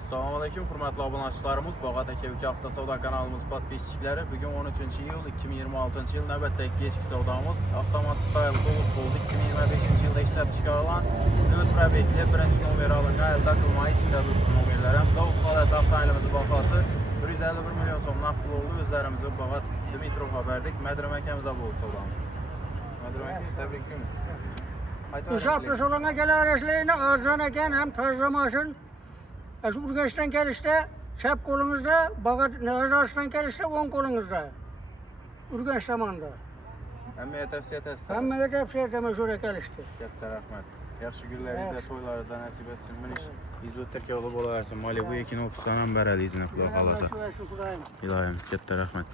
Assalamu alaykum, hurmatli obunachilarimiz, Bağat Aka avtosavdo kanalimiz podpischiklari. Bugun 13-iyul 2026-yil navbatdagi kechki savdomiz Avtomat Style Gold bo'ldi. 2025-yilda ishlab chiqarilgan nol probekli birinchi nomer olingan elde qilmay ichida nomerlar ham zavod holat avtomobilimiz bahosi 151 million so'm naqd pul oldu. O'zlarimiz Bağat Dimitrov xabardik. Madrim akamizga bo'ldi savdomiz. Madrim aka, tabriklaymiz. Ushaklı solana gelen araçlarına arzan eken hem tarzlamasın. Urgaç'tan gelişte çep kolunuzda, Nazar'dan gelişte 10 kolunuzda. Urgaç zamanında. Hammaga tavsiya etasiz. Hammaga tavsiya etaman şöyle gelişti. Katta rahmat. Yaxshi kunlaringizda, to'ylaringizda nasib etsin. Minish izo tirkavli bo'laversin. Mali bu ekin o'qishdan ham barali izini xudo xolasa. Ilohim, katta rahmat.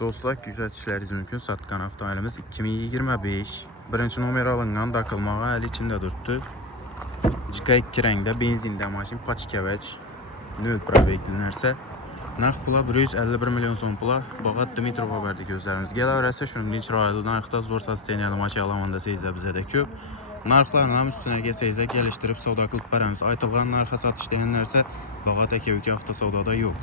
Do'stlar, kuzatishlaringiz mumkin. Satgan avtomobilimiz 2025 birinchi nomer olingan, daqilmog'i hali ichida turibdi. Jika 2 rangda benzinda mashin, pachkavach, 0 probekli narsa. Naqd pula 151 million so'm pula Bağat Dimitrov xabardik o'zlarimiz. Kelaversa shuningdek chiroyli narxda zo'r sosteniyali mashina alamanda sezsa bizada ko'p. Narxlarni ham ustiga kelsangiz kelishtirib savdo qilib beramiz. Aytilgan narxga sotish degan narsa Bağat Aka avtosavdoda yo'q.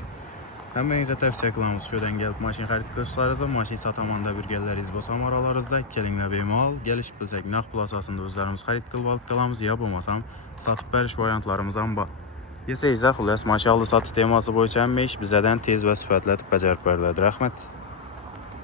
Hammangizga tavsiya qilamiz, shudan kelib mashina xarid qilishlaringizda, mashina sotamanda yurganlaringiz bo'lsa, maralaringizda kelinglar bemalol, kelishib bilsak, naqd pul asosida o'zlarimiz xarid qilib olib qolamiz, yo bo'lmasam sotib berish variantlarimiz ham bor. Yesangizlar, xullas, mashina oldi sotib temasi bo'yicha hamma ish bizdan tez va sifatli bajarib beriladi. Rahmat.